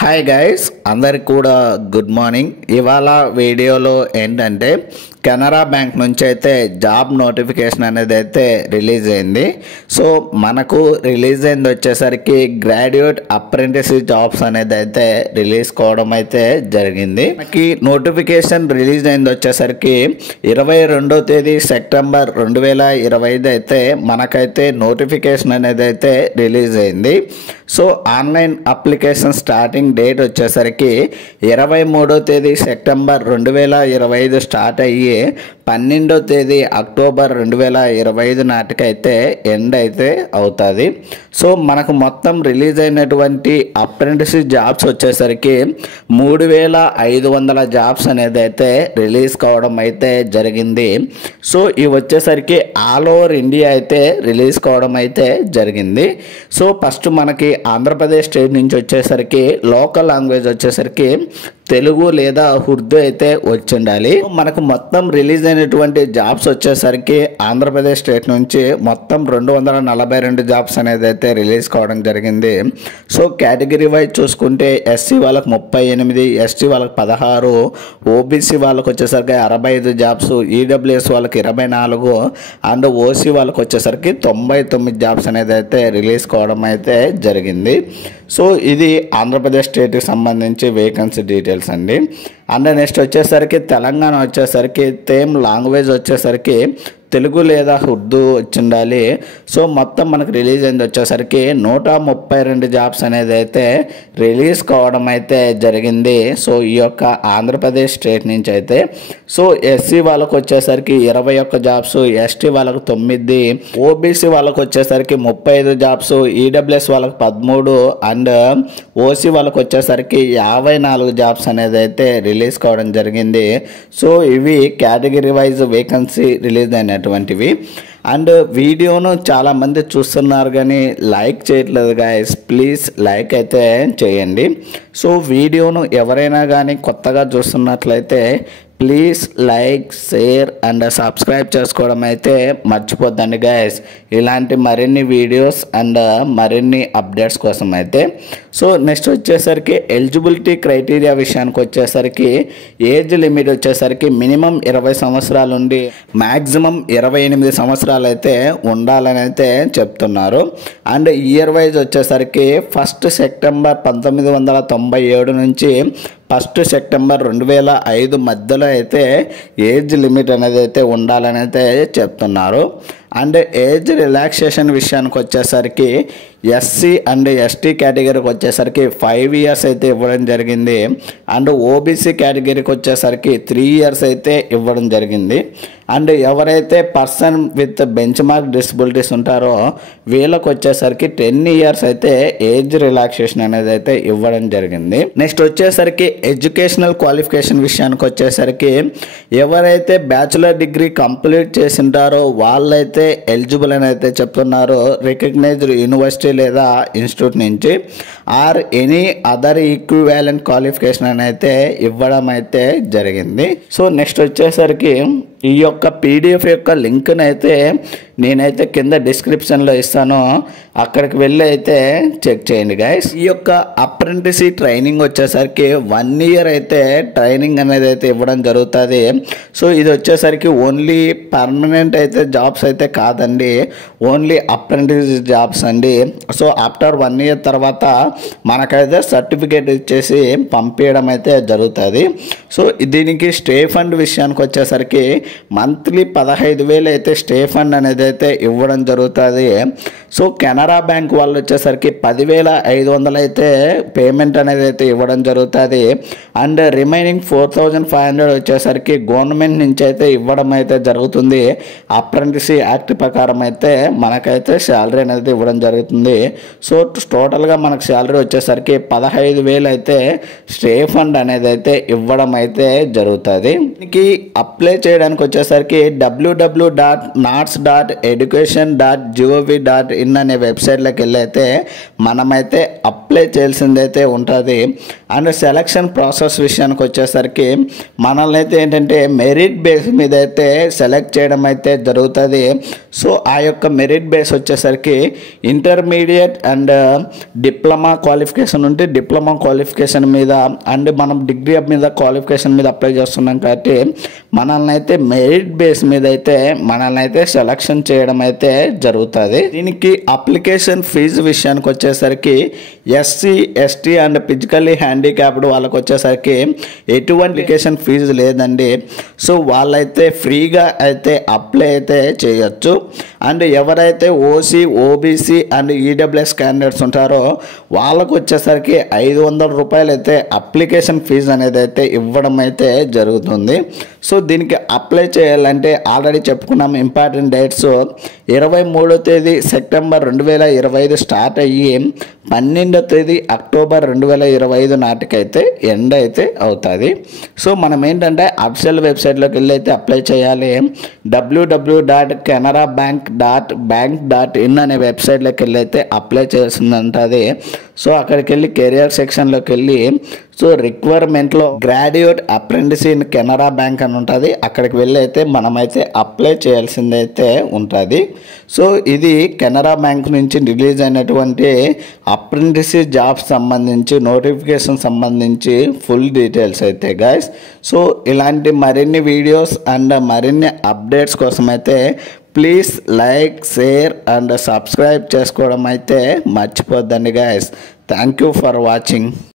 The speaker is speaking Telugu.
హాయ్ గైస్, అందరికి కూడా గుడ్ మార్నింగ్. ఇవాళ వీడియోలో ఏంటంటే కెనరా బ్యాంక్ నుంచి అయితే జాబ్ నోటిఫికేషన్ అనేది అయితే రిలీజ్ అయింది. సో మనకు రిలీజ్ అయింది వచ్చేసరికి గ్రాడ్యుయేట్ అప్రెంటిస్ జాబ్స్ అనేది అయితే రిలీజ్ కావడం అయితే జరిగింది. మనకి నోటిఫికేషన్ రిలీజ్ అయింది వచ్చేసరికి 22వ తేదీ సెప్టెంబర్ 2025 అయితే మనకైతే నోటిఫికేషన్ అనేది అయితే రిలీజ్ అయింది. So online application starting date వచ్చేసరికి 23వ తేదీ సెప్టెంబర్ 2025 స్టార్ట్ అయ్యి 12వ తేదీ అక్టోబర్ 2025 నాటికైతే ఎండ్ అయితే అవుతుంది. సో మనకు మొత్తం రిలీజ్ అయినటువంటి అప్రెంటిస్ జాబ్స్ వచ్చేసరికి 3500 జాబ్స్ అనేది అయితే రిలీజ్ కావడం అయితే జరిగింది. సో ఇవి వచ్చేసరికి ఆల్ ఓవర్ ఇండియా అయితే రిలీజ్ కావడం అయితే జరిగింది. సో ఫస్ట్ మనకి ఆంధ్రప్రదేశ్ స్టేట్ నుంచి వచ్చేసరికి లోకల్ లాంగ్వేజ్ వచ్చేసరికి తెలుగు లేదా ఉర్దూ అయితే వచ్చి ఉండాలి. మనకు మొత్తం రిలీజ్ అయినటువంటి జాబ్స్ వచ్చేసరికి ఆంధ్రప్రదేశ్ స్టేట్ నుంచి మొత్తం 242 జాబ్స్ అనేది అయితే రిలీజ్ కావడం జరిగింది. సో కేటగిరీ వైజ్ చూసుకుంటే ఎస్సీ వాళ్ళకి 38, ఎస్టీ వాళ్ళకి 16, ఓబీసీ వాళ్ళకి వచ్చేసరికి 65 జాబ్స్, ఈడబ్ల్యూఎస్ వాళ్ళకి 24 అండ్ ఓసీ వాళ్ళకి వచ్చేసరికి 99 జాబ్స్ అనేది అయితే రిలీజ్ కావడం అయితే జరిగింది. సో ఇది ఆంధ్రప్రదేశ్ స్టేట్కి సంబంధించి వేకెన్సీ డీటెయిల్స్ అండి. అండ్ నెక్స్ట్ వచ్చేసరికి తెలంగాణ వచ్చేసరికి సేమ్ లాంగ్వేజ్ వచ్చేసరికి తెలుగు లేదా ఉర్దూ వచ్చి ఉండాలి. సో మొత్తం మనకు రిలీజ్ అయింది వచ్చేసరికి 132 జాబ్స్ అనేది అయితే రిలీజ్ కావడం అయితే జరిగింది. సో ఈ యొక్క ఆంధ్రప్రదేశ్ స్టేట్ నుంచి అయితే సో ఎస్సీ వాళ్ళకు వచ్చేసరికి 21 జాబ్స్, ఎస్టీ వాళ్ళకు 9, ఓబీసీ వాళ్ళకు వచ్చేసరికి 35 జాబ్స్, ఈడబ్ల్యూఎస్ వాళ్ళకి 13 అండ్ ఓసీ వాళ్ళకు వచ్చేసరికి 54 జాబ్స్ అనేది అయితే రిలీజ్ కావడం జరిగింది. సో ఇవి కేటగిరీ వైజ్ వేకెన్సీ రిలీజ్ అయినటువంటివి. అండ్ వీడియోను చాలామంది చూస్తున్నారు కానీ లైక్ చేయట్లేదు గాయస్, ప్లీజ్ లైక్ అయితే చేయండి. సో వీడియోను ఎవరైనా కానీ కొత్తగా చూస్తున్నట్లయితే please like, share and subscribe చేసుకోవడం అయితే మర్చిపోద్దండి గాయస్, ఇలాంటి మరిన్ని వీడియోస్ అండ్ మరిన్ని అప్డేట్స్ కోసం అయితే. సో నెక్స్ట్ వచ్చేసరికి ఎలిజిబిలిటీ క్రైటీరియా విషయానికి వచ్చేసరికి ఏజ్ లిమిట్ వచ్చేసరికి మినిమం 20 సంవత్సరాల నుండి మ్యాక్సిమం 28 సంవత్సరాలు అయితే ఉండాలని అయితే చెప్తున్నారు. అండ్ ఇయర్ వైజ్ వచ్చేసరికి 1 సెప్టెంబర్ 1997 నుంచి 1 సెప్టెంబర్ 2005 మధ్యలో అయితే ఏజ్ లిమిట్ అనేది అయితే ఉండాలని అయితే చెప్తున్నారు. అండ్ ఏజ్ రిలాక్సేషన్ విషయానికి వచ్చేసరికి ఎస్సీ అండ్ ఎస్టీ కేటగిరీకి వచ్చేసరికి 5 ఇయర్స్ అయితే ఇవ్వడం జరిగింది. అండ్ ఓబీసీ కేటగిరీకి వచ్చేసరికి 3 ఇయర్స్ అయితే ఇవ్వడం జరిగింది. అండ్ ఎవరైతే person with bench mark disabilities ఉంటారో వీళ్ళకి వచ్చేసరికి 10 ఇయర్స్ అయితే ఏజ్ రిలాక్సేషన్ అనేది అయితే ఇవ్వడం జరిగింది. నెక్స్ట్ వచ్చేసరికి ఎడ్యుకేషనల్ క్వాలిఫికేషన్ విషయానికి వచ్చేసరికి ఎవరైతే బ్యాచులర్ డిగ్రీ కంప్లీట్ చేసి ఉంటారో వాళ్ళైతే ఎలిజిబుల్ అని అయితే చెప్తున్నారు. రికగ్నైజ్డ్ యూనివర్సిటీ లేదా ఇన్స్టిట్యూట్ నుంచి or any other equivalent qualification అని అయితే ఇవ్వడం అయితే జరిగింది. సో నెక్స్ట్ వచ్చేసరికి ఈ యొక్క పీడిఎఫ్ యొక్క లింక్ని అయితే నేనైతే కింద డిస్క్రిప్షన్లో ఇస్తాను, అక్కడికి వెళ్ళి అయితే చెక్ చేయండి గైస్. ఈ యొక్క అప్రెంటిస్ ట్రైనింగ్ వచ్చేసరికి 1 ఇయర్ అయితే ట్రైనింగ్ అనేది అయితే ఇవ్వడం జరుగుతుంది. సో ఇది వచ్చేసరికి ఓన్లీ పర్మనెంట్ అయితే జాబ్స్ అయితే కాదండి, ఓన్లీ అప్రెంటిస్ జాబ్స్ అండి. సో ఆఫ్టర్ 1 ఇయర్ తర్వాత మనకైతే సర్టిఫికేట్ ఇచ్చేసి పంపించడం అయితే జరుగుతుంది. సో దీనికి స్టే ఫండ్ విషయానికి వచ్చేసరికి మంత్లీ 15,000 అయితే స్టే ఫండ్ అనేది అయితే ఇవ్వడం జరుగుతుంది. సో కెనరా బ్యాంక్ వాళ్ళు వచ్చేసరికి 10,500 అయితే పేమెంట్ అనేది అయితే ఇవ్వడం జరుగుతుంది. అండ్ రిమైనింగ్ 4,500 వచ్చేసరికి గవర్నమెంట్ నుంచి అయితే ఇవ్వడం అయితే జరుగుతుంది. అప్రెంటిస్ యాక్ట్ ప్రకారం అయితే మనకైతే శాలరీ అనేది ఇవ్వడం జరుగుతుంది. సో టోటల్గా మనకు శాలరీ వచ్చేసరికి 15,000 అయితే స్టే ఫండ్ అనేది అయితే ఇవ్వడం అయితే జరుగుతుంది. దీనికి అప్లై చేయడానికి వచ్చేసరికి www.nats.ac.in www.education.gov.in అనే వెబ్సైట్లోకి వెళ్ళి అయితే మనమైతే అప్లై చేయాల్సింది అయితే ఉంటుంది. అండ్ సెలక్షన్ ప్రాసెస్ విషయానికి వచ్చేసరికి మనల్ని అయితే ఏంటంటే మెరిట్ బేస్ మీద అయితే సెలెక్ట్ చేయడం అయితే జరుగుతుంది. సో ఆ యొక్క మెరిట్ బేస్ వచ్చేసరికి ఇంటర్మీడియట్ అండ్ డిప్లొమా క్వాలిఫికేషన్ ఉంటే డిప్లొమా క్వాలిఫికేషన్ మీద అండ్ మనం డిగ్రీ మీద క్వాలిఫికేషన్ మీద అప్లై చేస్తున్నాం కాబట్టి మనల్ని అయితే మెరిట్ బేస్ మీద అయితే మనల్ని అయితే సెలక్షన్ చేయడం అయితే జరుగుతుంది. దీనికి అప్లికేషన్ ఫీజు విషయానికి వచ్చేసరికి SC ST and physically handicapped వాళ్ళకి వచ్చేసరికి ఎటువంటి అప్లికేషన్ ఫీజు లేదండి. సో వాళ్ళైతే ఫ్రీగా అయితే అప్లై అయితే చేయొచ్చు. అండ్ ఎవరైతే OC OBC and EWS candidates ఉంటారో వాళ్ళకు వచ్చేసరికి 500 రూపాయలు అయితే అప్లికేషన్ ఫీజు అనేది అయితే ఇవ్వడం అయితే జరుగుతుంది. సో దీనికి అప్లై చేయాలంటే ఆల్రెడీ చెప్పుకున్నాం ఇంపార్టెంట్ డేట్స్ 23వ తేదీ సెప్టెంబర్ 2025 స్టార్ట్ అయ్యి 12వ తేదీ అక్టోబర్ 2025 నాటికైతే ఎండ్ అయితే అవుతుంది. సో మనం ఏంటంటే అఫీషియల్ వెబ్సైట్లోకి వెళ్ళి అయితే అప్లై చేయాలి. www.canarabank.bank.in అనే వెబ్సైట్లోకి వెళ్ళి అయితే అప్లై చేయాల్సింది ఉంటుంది. సో అక్కడికి వెళ్ళి కెరియర్ సెక్షన్లోకి వెళ్ళి సో రిక్వైర్మెంట్లో graduate apprentice in Canara Bank అని ఉంటుంది. అక్కడికి వెళ్ళి అయితే మనమైతే అప్లై చేయాల్సింది అయితే ఉంటుంది. సో ఇది కెనరా బ్యాంక్ నుంచి రిలీజ్ అయినటువంటి అప్రెంటిస్ జాబ్స్ సంబంధించి నోటిఫికేషన్ సంబంధించి ఫుల్ డీటెయిల్స్ అయితే గైస్. సో ఇలాంటి మరిన్ని వీడియోస్ అండ్ మరిన్ని అప్డేట్స్ కోసం అయితే please like share and subscribe చేసుకోవడం అయితే మర్చిపోద్దండి guys. Thank you for watching.